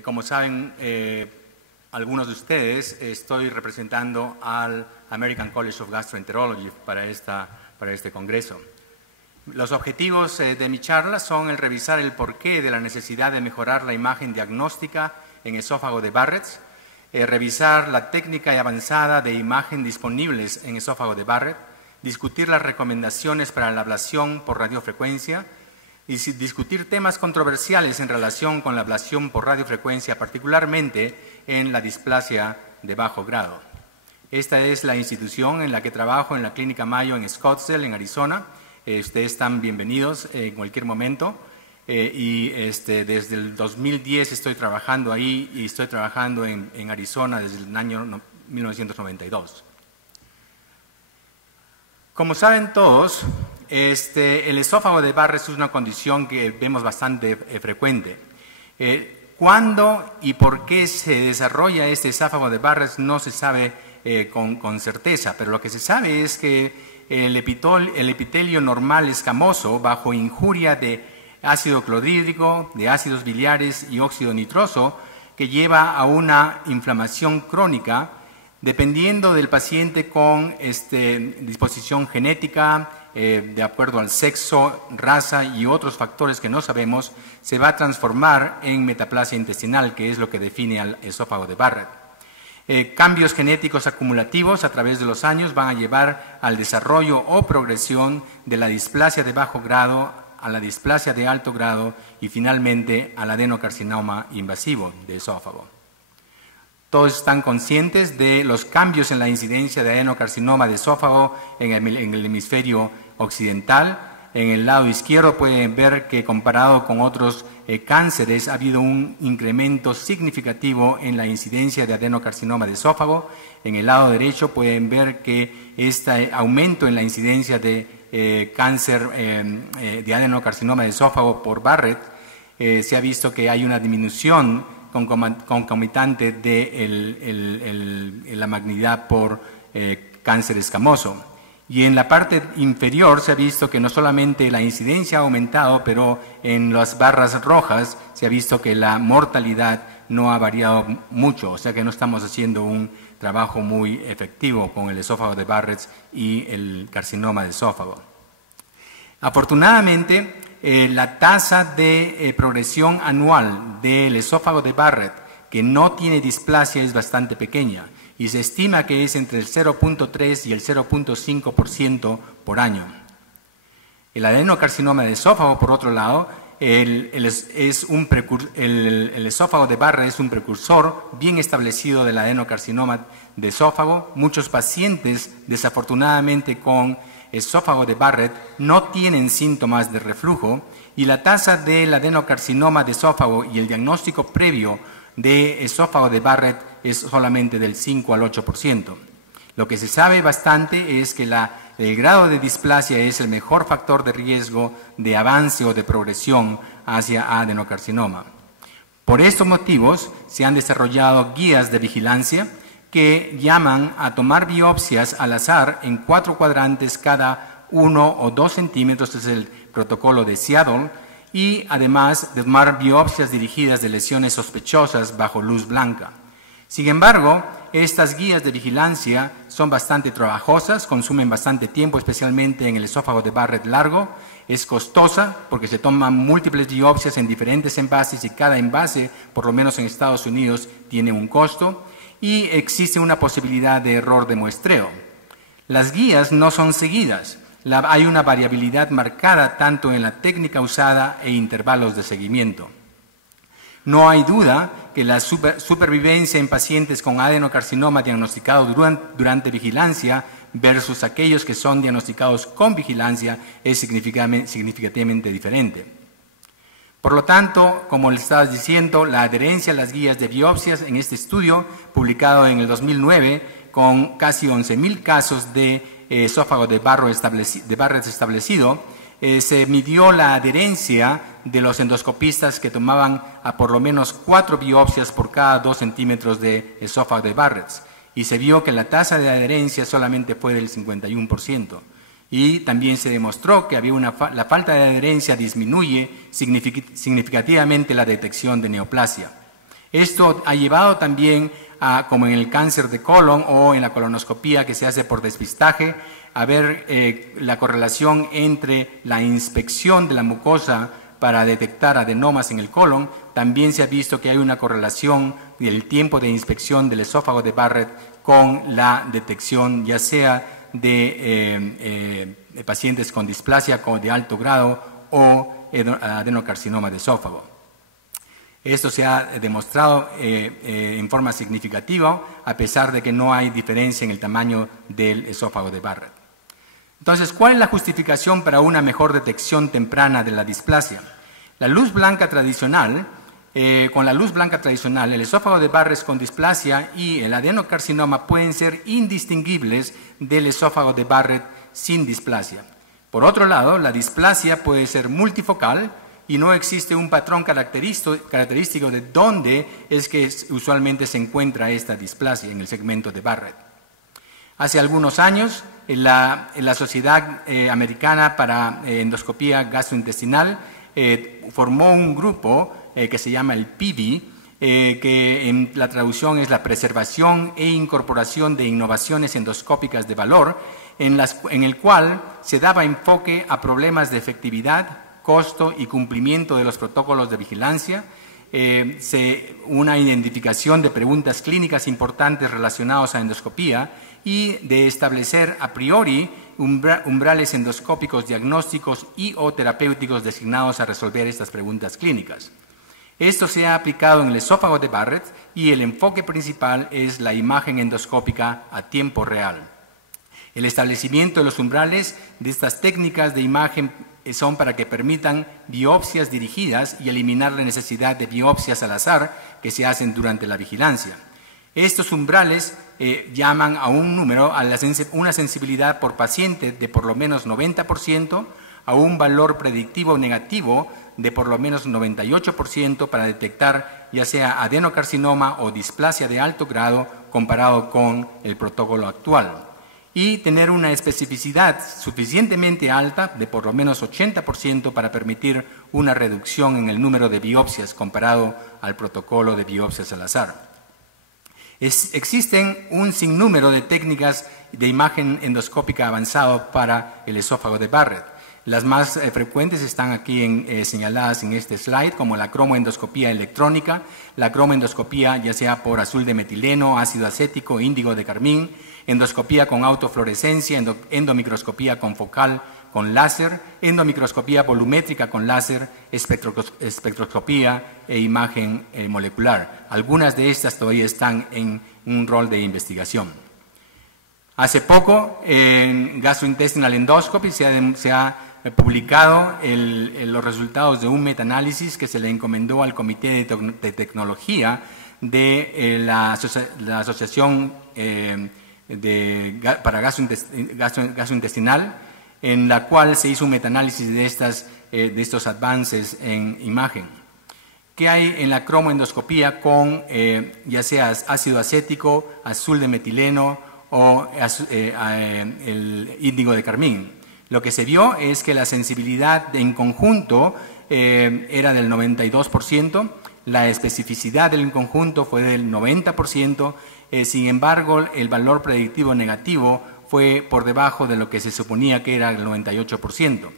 Como saben, algunos de ustedes, estoy representando al American College of Gastroenterology para este congreso. Los objetivos de mi charla son el revisar el porqué de la necesidad de mejorar la imagen diagnóstica en esófago de Barrett, revisar la técnica avanzada de imagen disponibles en esófago de Barrett, discutir las recomendaciones para la ablación por radiofrecuencia y discutir temas controversiales en relación con la ablación por radiofrecuencia, particularmente en la displasia de bajo grado. Esta es la institución en la que trabajo en la Clínica Mayo en Scottsdale, en Arizona. Ustedes están bienvenidos en cualquier momento. Desde el 2010 estoy trabajando ahí y estoy trabajando en Arizona desde el año 1992. Como saben todos, el esófago de Barrett es una condición que vemos bastante frecuente. ¿Cuándo y por qué se desarrolla este esófago de Barrett no se sabe con certeza, pero lo que se sabe es que el epitelio normal escamoso, bajo injuria de ácido clorhídrico, de ácidos biliares y óxido nitroso, que lleva a una inflamación crónica, dependiendo del paciente con disposición genética, de acuerdo al sexo, raza y otros factores que no sabemos, se va a transformar en metaplasia intestinal, que es lo que define al esófago de Barrett. Cambios genéticos acumulativos a través de los años van a llevar al desarrollo o progresión de la displasia de bajo grado, a la displasia de alto grado y finalmente al adenocarcinoma invasivo de esófago. Todos están conscientes de los cambios en la incidencia de adenocarcinoma de esófago en el hemisferio occidental. En el lado izquierdo pueden ver que comparado con otros cánceres ha habido un incremento significativo en la incidencia de adenocarcinoma de esófago. En el lado derecho pueden ver que este aumento en la incidencia de cáncer de adenocarcinoma de esófago por Barrett, se ha visto que hay una disminución concomitante de la malignidad por cáncer escamoso. Y en la parte inferior se ha visto que no solamente la incidencia ha aumentado, pero en las barras rojas se ha visto que la mortalidad no ha variado mucho, o sea que no estamos haciendo un trabajo muy efectivo con el esófago de Barrett y el carcinoma de esófago. Afortunadamente, la tasa de progresión anual del esófago de Barrett que no tiene displasia es bastante pequeña y se estima que es entre el 0.3 y el 0.5% por año. El adenocarcinoma de esófago, por otro lado, el esófago de Barrett es un precursor bien establecido del adenocarcinoma de esófago. Muchos pacientes, desafortunadamente, con esófago de Barrett no tienen síntomas de reflujo y la tasa del adenocarcinoma de esófago y el diagnóstico previo de esófago de Barrett es solamente del 5 al 8%. Lo que se sabe bastante es que el grado de displasia es el mejor factor de riesgo de avance o de progresión hacia adenocarcinoma. Por estos motivos se han desarrollado guías de vigilancia que llaman a tomar biopsias al azar en 4 cuadrantes cada 1 o 2 centímetros, es el protocolo de Seattle, y además de tomar biopsias dirigidas de lesiones sospechosas bajo luz blanca. Sin embargo, estas guías de vigilancia son bastante trabajosas, consumen bastante tiempo, especialmente en el esófago de Barrett largo, es costosa porque se toman múltiples biopsias en diferentes envases y cada envase, por lo menos en Estados Unidos, tiene un costo y existe una posibilidad de error de muestreo. Las guías no son seguidas. Hay una variabilidad marcada tanto en la técnica usada e intervalos de seguimiento. No hay duda que la supervivencia en pacientes con adenocarcinoma diagnosticados durante vigilancia versus aquellos que son diagnosticados con vigilancia es significativamente diferente. Por lo tanto, como les estaba diciendo, la adherencia a las guías de biopsias en este estudio, publicado en el 2009, con casi 11,000 casos de esófago de Barrett establecido, se midió la adherencia de los endoscopistas que tomaban a por lo menos 4 biopsias por cada 2 centímetros de esófago de Barrett y se vio que la tasa de adherencia solamente fue del 51%. Y también se demostró que la falta de adherencia disminuye significativamente la detección de neoplasia. Esto ha llevado también a, como en el cáncer de colon o en la colonoscopía que se hace por despistaje, a ver la correlación entre la inspección de la mucosa para detectar adenomas en el colon. También se ha visto que hay una correlación del tiempo de inspección del esófago de Barrett con la detección ya sea de pacientes con displasia de alto grado o adenocarcinoma de esófago. Esto se ha demostrado en forma significativa a pesar de que no hay diferencia en el tamaño del esófago de Barrett. Entonces, ¿cuál es la justificación para una mejor detección temprana de la displasia? La luz blanca tradicional, con la luz blanca tradicional, el esófago de Barrett con displasia y el adenocarcinoma pueden ser indistinguibles del esófago de Barrett sin displasia. Por otro lado, la displasia puede ser multifocal y no existe un patrón característico de dónde es que usualmente se encuentra esta displasia en el segmento de Barrett. Hace algunos años, la Sociedad Americana para Endoscopía Gastrointestinal formó un grupo que se llama el PIVI, que en la traducción es la preservación e incorporación de innovaciones endoscópicas de valor, en el cual se daba enfoque a problemas de efectividad, costo y cumplimiento de los protocolos de vigilancia, una identificación de preguntas clínicas importantes relacionadas a endoscopía y de establecer a priori umbrales endoscópicos diagnósticos y o terapéuticos designados a resolver estas preguntas clínicas. Esto se ha aplicado en el esófago de Barrett y el enfoque principal es la imagen endoscópica a tiempo real. El establecimiento de los umbrales de estas técnicas de imagen son para que permitan biopsias dirigidas y eliminar la necesidad de biopsias al azar que se hacen durante la vigilancia. Estos umbrales llaman a un número, a una sensibilidad por paciente de por lo menos 90%, a un valor predictivo negativo de por lo menos 98% para detectar ya sea adenocarcinoma o displasia de alto grado comparado con el protocolo actual. Y tener una especificidad suficientemente alta de por lo menos 80% para permitir una reducción en el número de biopsias comparado al protocolo de biopsias al azar. Existen un sinnúmero de técnicas de imagen endoscópica avanzado para el esófago de Barrett. Las más frecuentes están aquí señaladas en este slide, como la cromoendoscopía electrónica, la cromoendoscopía ya sea por azul de metileno, ácido acético, índigo de carmín, endoscopía con autofluorescencia, endomicroscopía confocal con láser, endomicroscopía volumétrica con láser, espectroscopía e imagen molecular. Algunas de estas todavía están en un rol de investigación. Hace poco en Gastrointestinal Endoscopy se ha publicado los resultados de un metaanálisis que se le encomendó al Comité de Tecnología de la Asociación para Gastrointestinal, en la cual se hizo un metaanálisis de estos avances en imagen. ¿Qué hay en la cromoendoscopía con ya sea ácido acético, azul de metileno o el índigo de carmín? Lo que se vio es que la sensibilidad en conjunto era del 92%, la especificidad del conjunto fue del 90%, sin embargo el valor predictivo negativo fue por debajo de lo que se suponía que era el 98%.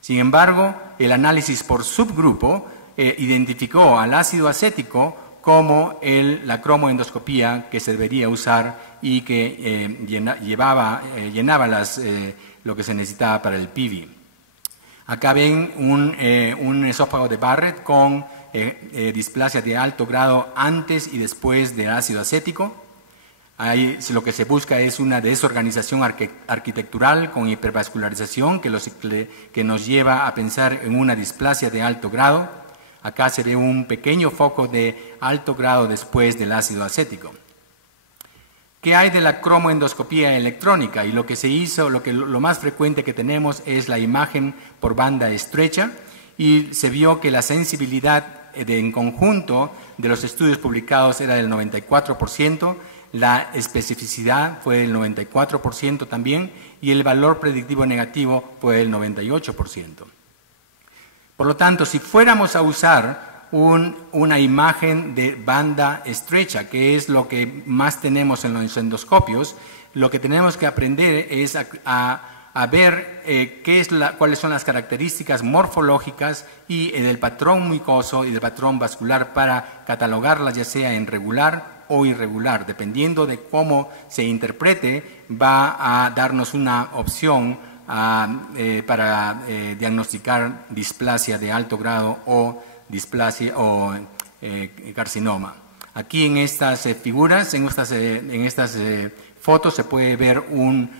Sin embargo, el análisis por subgrupo identificó al ácido acético como la cromoendoscopía que se debería usar y que llenaba lo que se necesitaba para el PIVI. Acá ven un esófago de Barrett con displasia de alto grado antes y después del ácido acético. Ahí lo que se busca es una desorganización arquitectural con hipervascularización que nos lleva a pensar en una displasia de alto grado. Acá se ve un pequeño foco de alto grado después del ácido acético. ¿Qué hay de la cromoendoscopía electrónica? Y lo que se hizo, lo más frecuente que tenemos es la imagen por banda estrecha y se vio que la sensibilidad en conjunto de los estudios publicados era del 94%, la especificidad fue del 94% también y el valor predictivo negativo fue del 98%. Por lo tanto, si fuéramos a usar una imagen de banda estrecha, que es lo que más tenemos en los endoscopios. Lo que tenemos que aprender es a ver cuáles son las características morfológicas y del patrón mucoso y del patrón vascular para catalogarlas ya sea en regular o irregular. Dependiendo de cómo se interprete, va a darnos una opción para diagnosticar displasia de alto grado o displasia o carcinoma. Aquí en estas figuras, en estas fotos se puede ver un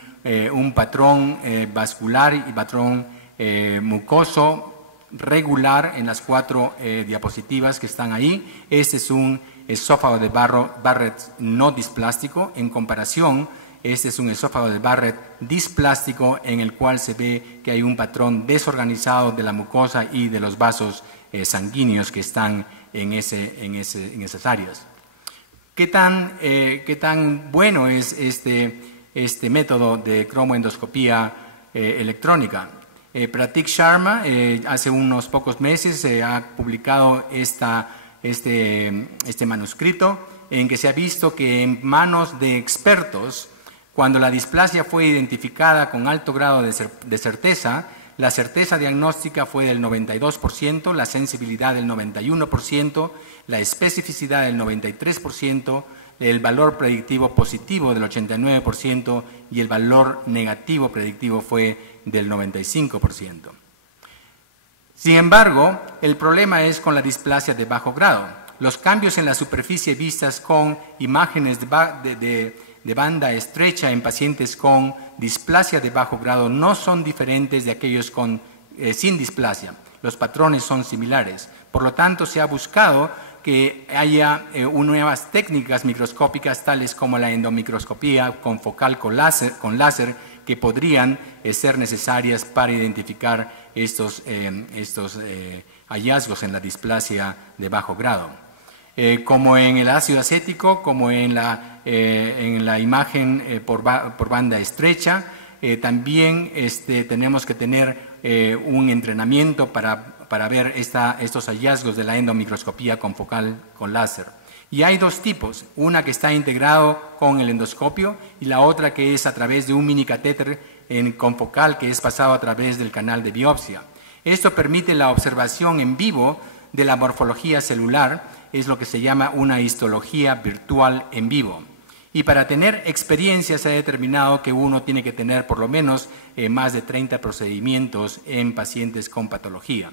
patrón vascular y patrón mucoso regular en las 4 diapositivas que están ahí. Este es un esófago de Barrett no displástico. En comparación, este es un esófago de Barrett displástico en el cual se ve que hay un patrón desorganizado de la mucosa y de los vasos sanguíneos que están en esas áreas. ¿Qué tan bueno es este método de cromoendoscopía electrónica? Pratik Sharma hace unos pocos meses ha publicado este manuscrito en que se ha visto que en manos de expertos, cuando la displasia fue identificada con alto grado de certeza, la certeza diagnóstica fue del 92%, la sensibilidad del 91%, la especificidad del 93%, el valor predictivo positivo del 89% y el valor negativo predictivo fue del 95%. Sin embargo, el problema es con la displasia de bajo grado. Los cambios en la superficie vistas con imágenes de banda estrecha en pacientes con displasia de bajo grado no son diferentes de aquellos sin displasia. Los patrones son similares. Por lo tanto, se ha buscado que haya nuevas técnicas microscópicas tales como la endomicroscopía confocal con láser que podrían ser necesarias para identificar estos hallazgos en la displasia de bajo grado. Como en el ácido acético, como en la imagen por banda estrecha, también tenemos que tener un entrenamiento para ver estos hallazgos de la endomicroscopía confocal con láser. Y hay 2 tipos, una que está integrado con el endoscopio y la otra que es a través de un mini catéter confocal que es pasado a través del canal de biopsia. Esto permite la observación en vivo de la morfología celular, es lo que se llama una histología virtual en vivo. Y para tener experiencia se ha determinado que uno tiene que tener por lo menos más de 30 procedimientos en pacientes con patología.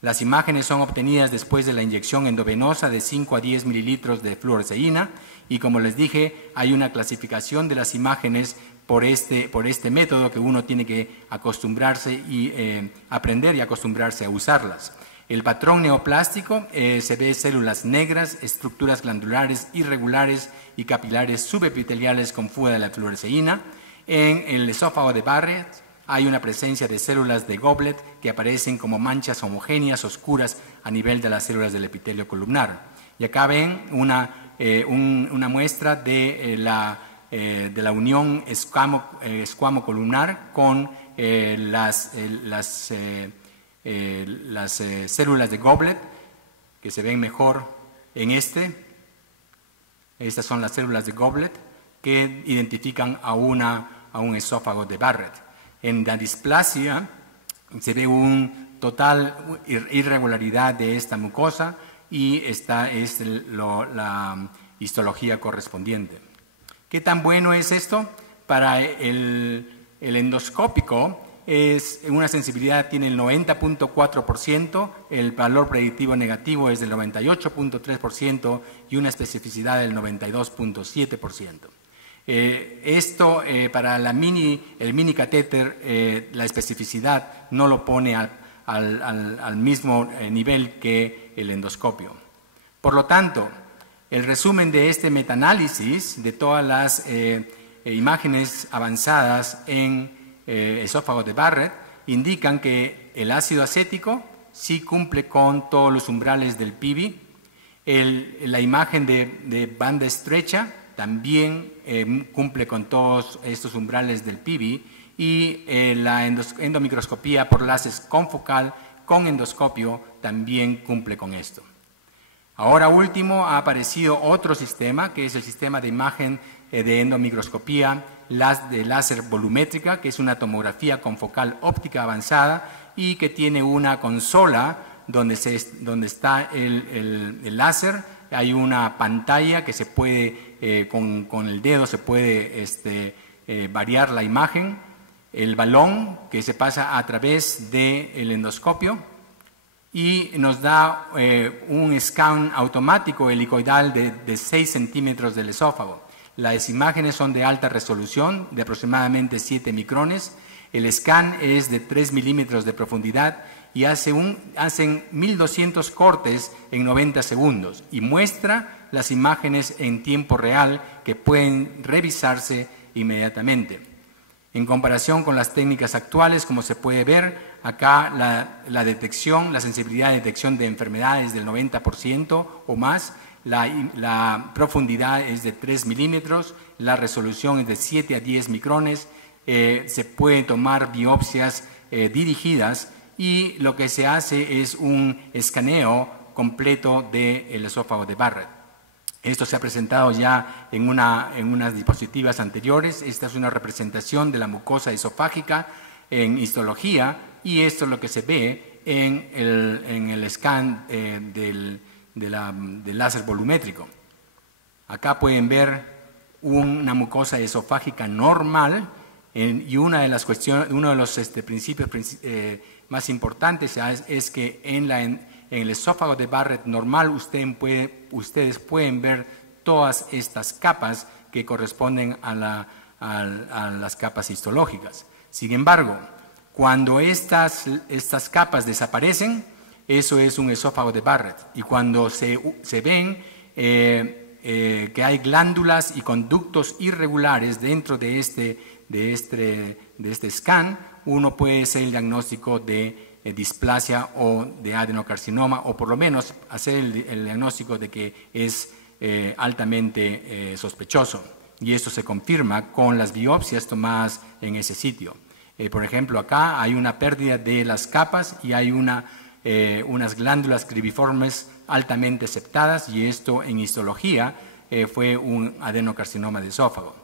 Las imágenes son obtenidas después de la inyección endovenosa de 5 a 10 mililitros de fluoresceína y, como les dije, hay una clasificación de las imágenes por este método que uno tiene que acostumbrarse y aprender y acostumbrarse a usarlas. El patrón neoplástico se ve células negras, estructuras glandulares irregulares y capilares subepiteliales con fuga de la fluoresceína. En el esófago de Barrett hay una presencia de células de Goblet que aparecen como manchas homogéneas oscuras a nivel de las células del epitelio columnar. Y acá ven una muestra de la unión escuamo-columnar con las células de Goblet, que se ven mejor en Estas son las células de Goblet que identifican a un esófago de Barrett. En la displasia se ve un total irregularidad de esta mucosa y esta es la histología correspondiente. ¿Qué tan bueno es esto? Para el endoscópico es una sensibilidad tiene el 90.4%, el valor predictivo negativo es del 98.3% y una especificidad del 92.7%. Para el mini catéter, la especificidad no lo pone al mismo nivel que el endoscopio. Por lo tanto, el resumen de este metaanálisis de todas las imágenes avanzadas en esófago de Barrett indican que el ácido acético sí cumple con todos los umbrales del PIBI, la imagen de banda estrecha también cumple con todos estos umbrales del PIBI y la endomicroscopía por láser confocal con endoscopio también cumple con esto. Ahora último ha aparecido otro sistema, que es el sistema de imagen de endomicroscopía de láser volumétrica, que es una tomografía con focal óptica avanzada y que tiene una consola donde está el láser. Hay una pantalla que se puede, con el dedo se puede variar la imagen, el balón que se pasa a través del endoscopio y nos da un scan automático helicoidal de 6 centímetros del esófago. Las imágenes son de alta resolución, de aproximadamente 7 micrones. El scan es de 3 milímetros de profundidad y hacen 1200 cortes en 90 segundos y muestra las imágenes en tiempo real que pueden revisarse inmediatamente. En comparación con las técnicas actuales, como se puede ver, acá la sensibilidad de detección de enfermedades del 90% o más, la profundidad es de 3 milímetros, la resolución es de 7 a 10 micrones, se pueden tomar biopsias dirigidas y lo que se hace es un escaneo completo del esófago de Barrett. Esto se ha presentado ya en unas diapositivas anteriores. Esta es una representación de la mucosa esofágica en histología y esto es lo que se ve en el scan del láser volumétrico. Acá pueden ver una mucosa esofágica normal y uno de los principios más importantes es que en el esófago de Barrett normal ustedes pueden ver todas estas capas que corresponden a las capas histológicas. Sin embargo, cuando estas capas desaparecen, eso es un esófago de Barrett. Y cuando se ven que hay glándulas y conductos irregulares dentro de este scan, uno puede hacer el diagnóstico de displasia o de adenocarcinoma, o por lo menos hacer el diagnóstico de que es altamente sospechoso. Y esto se confirma con las biopsias tomadas en ese sitio. Por ejemplo, acá hay una pérdida de las capas y hay unas glándulas cribiformes altamente septadas, y esto en histología fue un adenocarcinoma de esófago.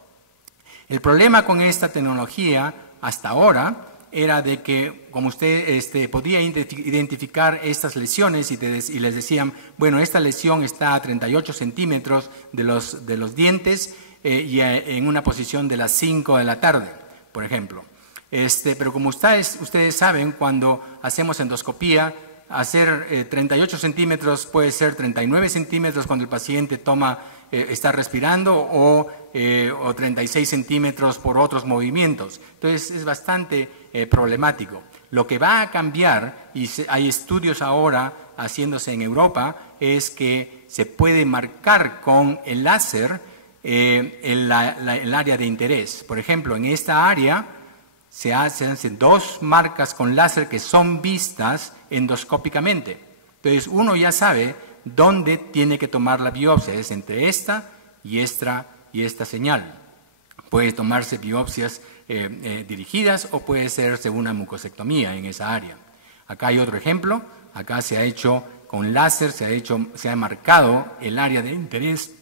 El problema con esta tecnología hasta ahora era de que, como usted podía identificar estas lesiones y les decían, bueno, esta lesión está a 38 centímetros de los dientes y en una posición de las 5 de la tarde, por ejemplo. Pero como ustedes saben, cuando hacemos endoscopía, hacer 38 centímetros puede ser 39 centímetros cuando el paciente está respirando o 36 centímetros por otros movimientos. Entonces es bastante problemático. Lo que va a cambiar, y hay estudios ahora haciéndose en Europa, es que se puede marcar con el láser el área de interés. Por ejemplo, en esta área se hacen 2 marcas con láser que son vistas endoscópicamente. Entonces uno ya sabe dónde tiene que tomar la biopsia, es entre esta y esta señal. Puede tomarse biopsias dirigidas o puede hacerse una mucosectomía en esa área. Acá hay otro ejemplo, acá se ha hecho con láser, se ha marcado el área de interés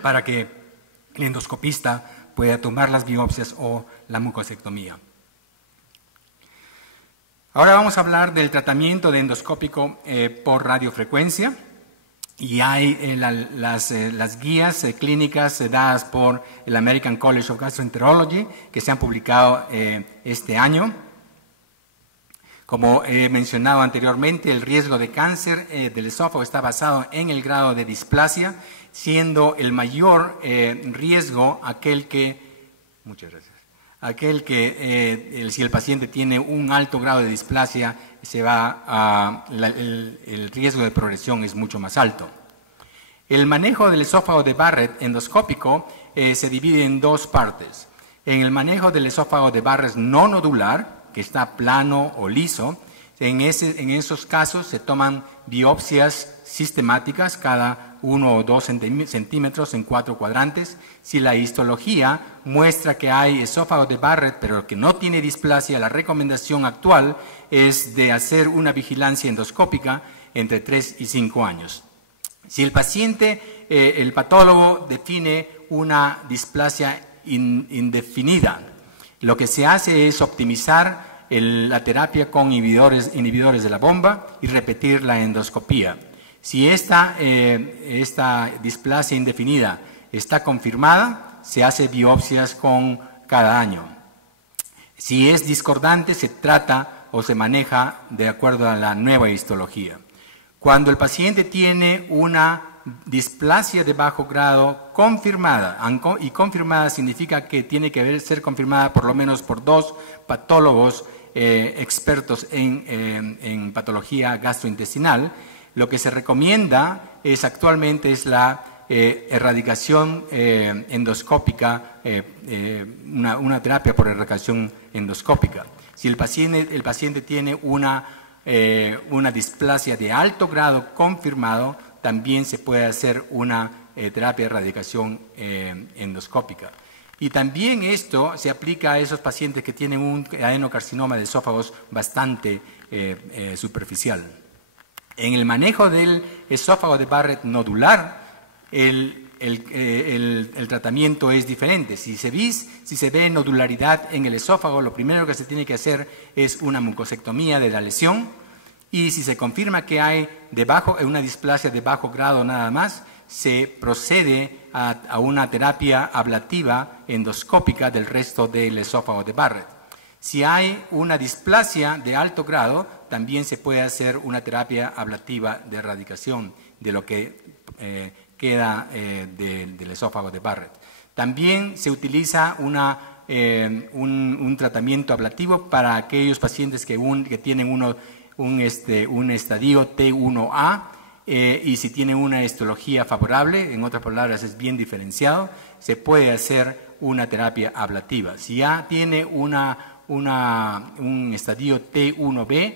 para que el endoscopista pueda tomar las biopsias o la mucosectomía. Ahora vamos a hablar del tratamiento de endoscópico por radiofrecuencia, y hay las guías clínicas dadas por el American College of Gastroenterology que se han publicado este año. Como he mencionado anteriormente, el riesgo de cáncer del esófago está basado en el grado de displasia, siendo el mayor riesgo aquel que, si el paciente tiene un alto grado de displasia, el riesgo de progresión es mucho más alto. El manejo del esófago de Barrett endoscópico se divide en 2 partes. En el manejo del esófago de Barrett no nodular, que está plano o liso, en esos casos se toman biopsias sistemáticas cada 1 o 2 centímetros en 4 cuadrantes. Si la histología muestra que hay esófago de Barrett pero que no tiene displasia, la recomendación actual es de hacer una vigilancia endoscópica entre 3 y 5 años. Si el paciente, el patólogo define una displasia indefinida, lo que se hace es optimizar la terapia con inhibidores de la bomba y repetir la endoscopía. Si esta displasia indefinida está confirmada, se hace biopsias con cada año. Si es discordante, se trata o se maneja de acuerdo a la nueva histología. Cuando el paciente tiene una displasia de bajo grado confirmada, y confirmada significa que tiene que ser confirmada por lo menos por 2 patólogos expertos en patología gastrointestinal, lo que se recomienda actualmente es la erradicación endoscópica, una terapia por erradicación endoscópica. Si el paciente tiene una displasia de alto grado confirmado, también se puede hacer una terapia de erradicación endoscópica. Y también esto se aplica a esos pacientes que tienen un adenocarcinoma de esófagos bastante superficial. En el manejo del esófago de Barrett nodular, el tratamiento es diferente. Si se ve nodularidad en el esófago, lo primero que se tiene que hacer es una mucosectomía de la lesión, y si se confirma que hay una displasia de bajo grado nada más, se procede a una terapia ablativa endoscópica del resto del esófago de Barrett. Si hay una displasia de alto grado, también se puede hacer una terapia ablativa de erradicación de lo que queda del esófago de Barrett. También se utiliza un tratamiento ablativo para aquellos pacientes que tienen un estadio T1A y si tienen una histología favorable, en otras palabras es bien diferenciado, se puede hacer una terapia ablativa. Si ya tiene un estadio T1B,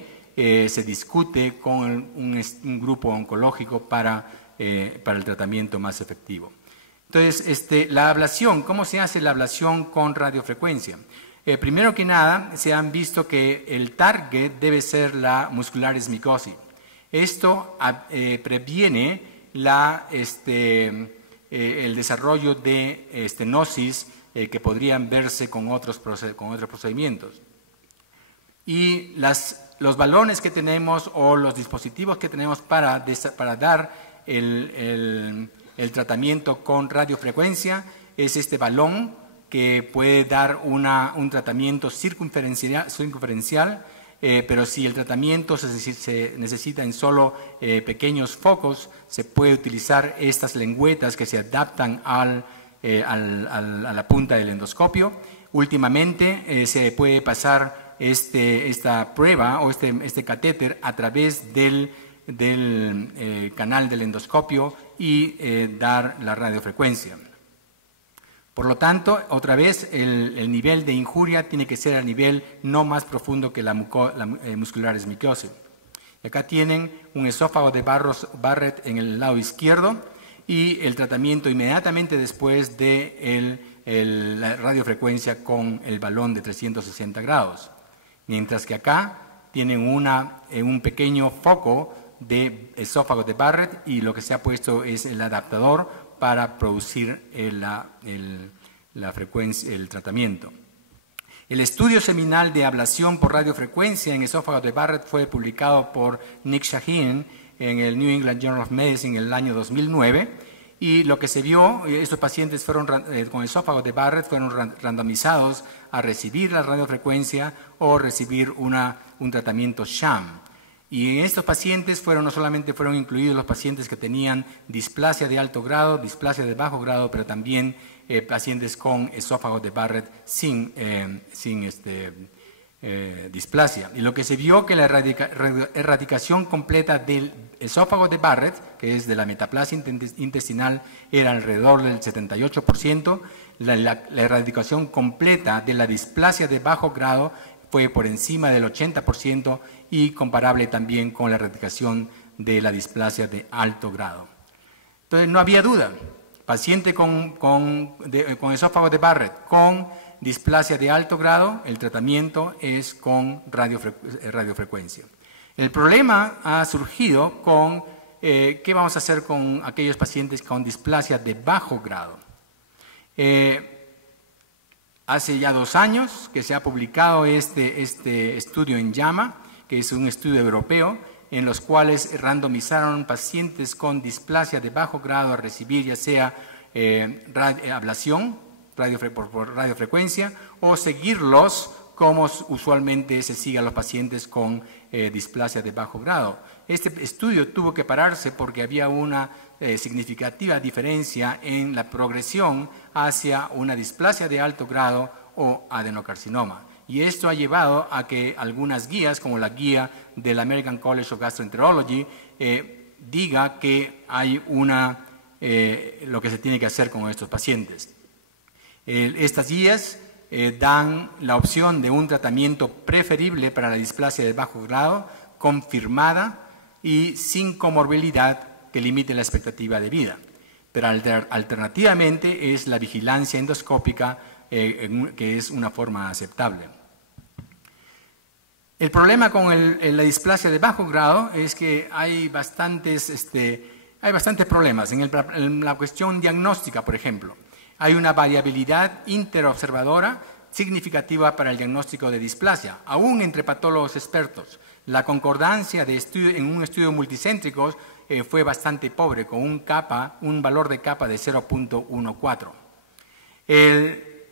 se discute con un grupo oncológico para el tratamiento más efectivo. Entonces, la ablación, ¿cómo se hace la ablación con radiofrecuencia? Primero que nada, se han visto que el target debe ser la muscularis mucosa. Esto previene el desarrollo de estenosis que podrían verse con otros procedimientos. Y los balones que tenemos o los dispositivos que tenemos para dar el tratamiento con radiofrecuencia es este balón que puede dar un tratamiento circunferencial, pero si el tratamiento se necesita en solo pequeños focos, se puede utilizar estas lengüetas que se adaptan a la punta del endoscopio. Últimamente se puede pasar esta prueba o este catéter a través del canal del endoscopio y dar la radiofrecuencia. Por lo tanto, otra vez, el nivel de injuria tiene que ser a nivel no más profundo que la muscularis mucosa. Acá tienen un esófago de Barrett en el lado izquierdo y el tratamiento inmediatamente después de la radiofrecuencia con el balón de 360 grados. Mientras que acá tienen un pequeño foco de esófago de Barrett y lo que se ha puesto es el adaptador para producir la frecuencia, el tratamiento. El estudio seminal de ablación por radiofrecuencia en esófago de Barrett fue publicado por Nick Shaheen en el New England Journal of Medicine en el año 2009 y lo que se vio, estos pacientes con esófago de Barrett fueron randomizados a recibir la radiofrecuencia o recibir un tratamiento sham. Y en estos pacientes no solamente fueron incluidos los pacientes que tenían displasia de alto grado, displasia de bajo grado, pero también pacientes con esófago de Barrett sin displasia. Y lo que se vio que la erradicación completa del esófago de Barrett, que es de la metaplasia intestinal, era alrededor del 78%. La erradicación completa de la displasia de bajo grado fue por encima del 80% y comparable también con la erradicación de la displasia de alto grado. Entonces, no había duda. Paciente con esófago de Barrett con displasia de alto grado, el tratamiento es con radiofrecuencia. El problema ha surgido con ¿qué vamos a hacer con aquellos pacientes con displasia de bajo grado? Hace ya 2 años que se ha publicado este estudio en JAMA, que es un estudio europeo, en los cuales randomizaron pacientes con displasia de bajo grado a recibir ya sea ablación por radiofrecuencia o seguirlos como usualmente se sigue a los pacientes con displasia de bajo grado. Este estudio tuvo que pararse porque había una significativa diferencia en la progresión hacia una displasia de alto grado o adenocarcinoma. Y esto ha llevado a que algunas guías, como la guía del American College of Gastroenterology, diga que hay lo que se tiene que hacer con estos pacientes. Estas guías dan la opción de un tratamiento preferible para la displasia de bajo grado, confirmada y sin comorbilidad que limite la expectativa de vida. Pero alternativamente es la vigilancia endoscópica, que es una forma aceptable. El problema con la displasia de bajo grado es que hay bastantes problemas en la cuestión diagnóstica, por ejemplo. Hay una variabilidad interobservadora significativa para el diagnóstico de displasia, aún entre patólogos expertos. La concordancia en un estudio multicéntrico fue bastante pobre, con un valor de kappa de 0.14.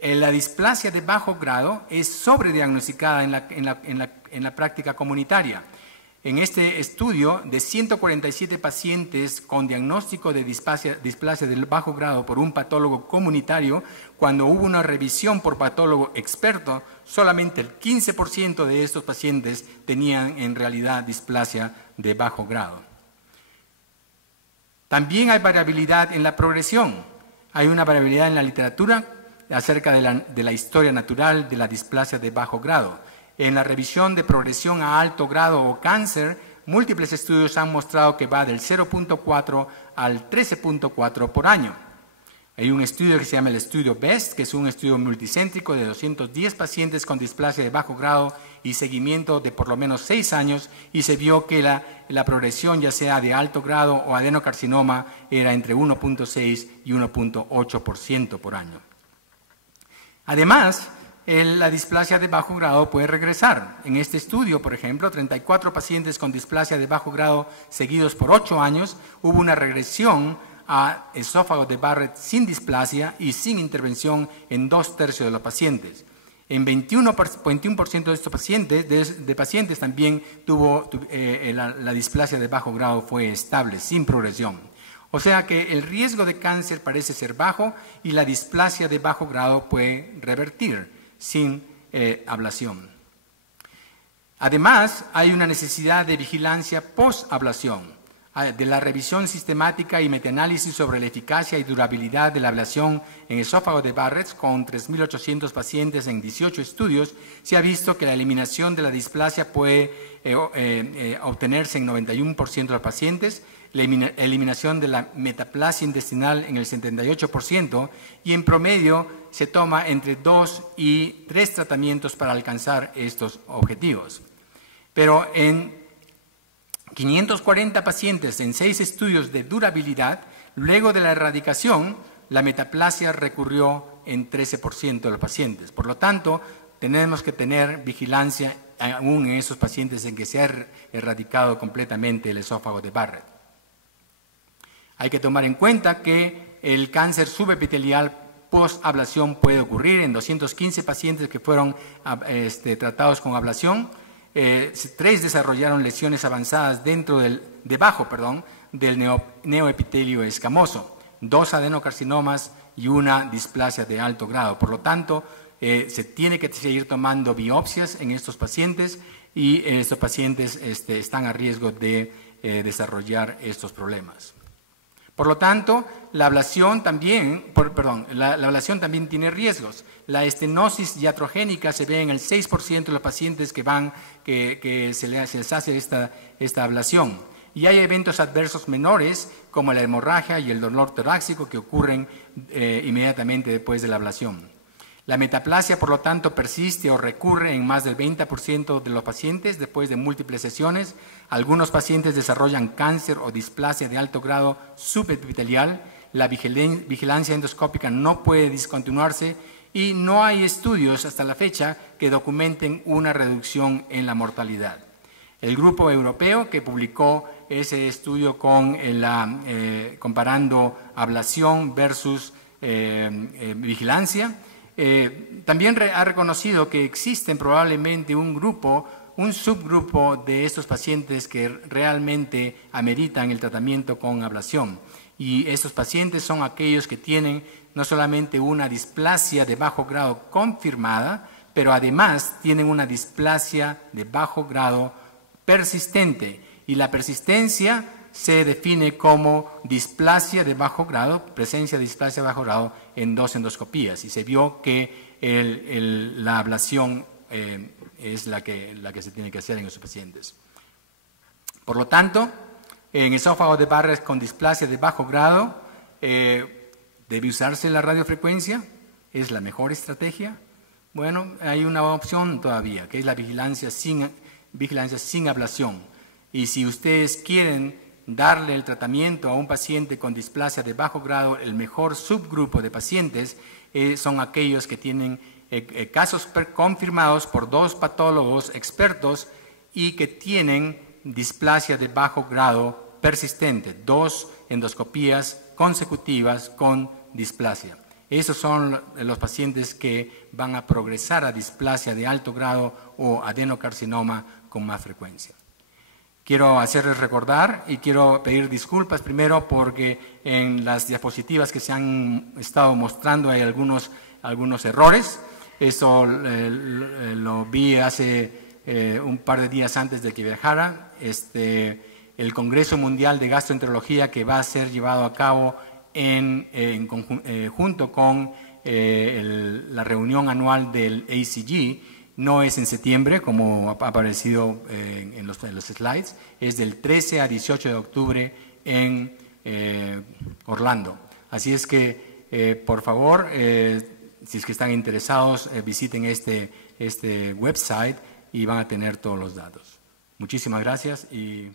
La displasia de bajo grado es sobrediagnosticada en la práctica comunitaria. En este estudio, de 147 pacientes con diagnóstico de displasia de bajo grado por un patólogo comunitario, cuando hubo una revisión por patólogo experto, solamente el 15% de estos pacientes tenían en realidad displasia de bajo grado. También hay variabilidad en la progresión. Hay una variabilidad en la literatura acerca de la historia natural de la displasia de bajo grado. En la revisión de progresión a alto grado o cáncer, múltiples estudios han mostrado que va del 0.4 al 13.4 por año. Hay un estudio que se llama el estudio BEST, que es un estudio multicéntrico de 210 pacientes con displasia de bajo grado y seguimiento de por lo menos 6 años, y se vio que la progresión, ya sea de alto grado o adenocarcinoma, era entre 1.6 y 1.8% por año. Además, la displasia de bajo grado puede regresar. En este estudio, por ejemplo, 34 pacientes con displasia de bajo grado seguidos por 8 años, hubo una regresión a esófago de Barrett sin displasia y sin intervención en 2/3 de los pacientes. En 21% de estos pacientes también la displasia de bajo grado fue estable, sin progresión. O sea que el riesgo de cáncer parece ser bajo y la displasia de bajo grado puede revertir sin ablación. Además, hay una necesidad de vigilancia post-ablación, de la revisión sistemática y metaanálisis sobre la eficacia y durabilidad de la ablación en esófago de Barrett con 3.800 pacientes en 18 estudios. Se ha visto que la eliminación de la displasia puede obtenerse en 91% de los pacientes, la eliminación de la metaplasia intestinal en el 78%, y en promedio se toma entre 2 y 3 tratamientos para alcanzar estos objetivos. Pero en 540 pacientes en 6 estudios de durabilidad, luego de la erradicación, la metaplasia recurrió en 13% de los pacientes. Por lo tanto, tenemos que tener vigilancia aún en esos pacientes en que se ha erradicado completamente el esófago de Barrett. Hay que tomar en cuenta que el cáncer subepitelial post-ablación puede ocurrir en 215 pacientes que fueron tratados con ablación. 3 desarrollaron lesiones avanzadas debajo del neoepitelio escamoso, 2 adenocarcinomas y una displasia de alto grado. Por lo tanto, se tiene que seguir tomando biopsias en estos pacientes, y estos pacientes están a riesgo de desarrollar estos problemas. Por lo tanto, la ablación también tiene riesgos. La estenosis iatrogénica se ve en el 6% de los pacientes que se les hace esta ablación. Y hay eventos adversos menores, como la hemorragia y el dolor torácico, que ocurren inmediatamente después de la ablación. La metaplasia, por lo tanto, persiste o recurre en más del 20% de los pacientes después de múltiples sesiones. Algunos pacientes desarrollan cáncer o displasia de alto grado subepitelial. La vigilancia endoscópica no puede discontinuarse y no hay estudios hasta la fecha que documenten una reducción en la mortalidad. El grupo europeo que publicó ese estudio con comparando ablación versus vigilancia, también ha reconocido que existen probablemente un subgrupo de estos pacientes que realmente ameritan el tratamiento con ablación. Y estos pacientes son aquellos que tienen no solamente una displasia de bajo grado confirmada, pero además tienen una displasia de bajo grado persistente. Y la persistencia se define como displasia de bajo grado, presencia de displasia de bajo grado en 2 endoscopías. Y se vio que la ablación es la que se tiene que hacer en esos pacientes. Por lo tanto, en esófago de Barrett con displasia de bajo grado, ¿debe usarse la radiofrecuencia? ¿Es la mejor estrategia? Bueno, hay una opción todavía, que es la vigilancia sin ablación. Y si ustedes quieren darle el tratamiento a un paciente con displasia de bajo grado, el mejor subgrupo de pacientes son aquellos que tienen casos confirmados por 2 patólogos expertos y que tienen displasia de bajo grado persistente, 2 endoscopías consecutivas con displasia. Esos son los pacientes que van a progresar a displasia de alto grado o adenocarcinoma con más frecuencia. Quiero hacerles recordar y quiero pedir disculpas primero porque en las diapositivas que se han estado mostrando hay algunos errores. Eso lo vi hace un par de días antes de que viajara. El Congreso Mundial de Gastroenterología que va a ser llevado a cabo junto con la reunión anual del ACG, no es en septiembre, como ha aparecido en los slides, es del 13 a 18 de octubre en Orlando. Así es que, por favor, si es que están interesados, visiten este website y van a tener todos los datos. Muchísimas gracias y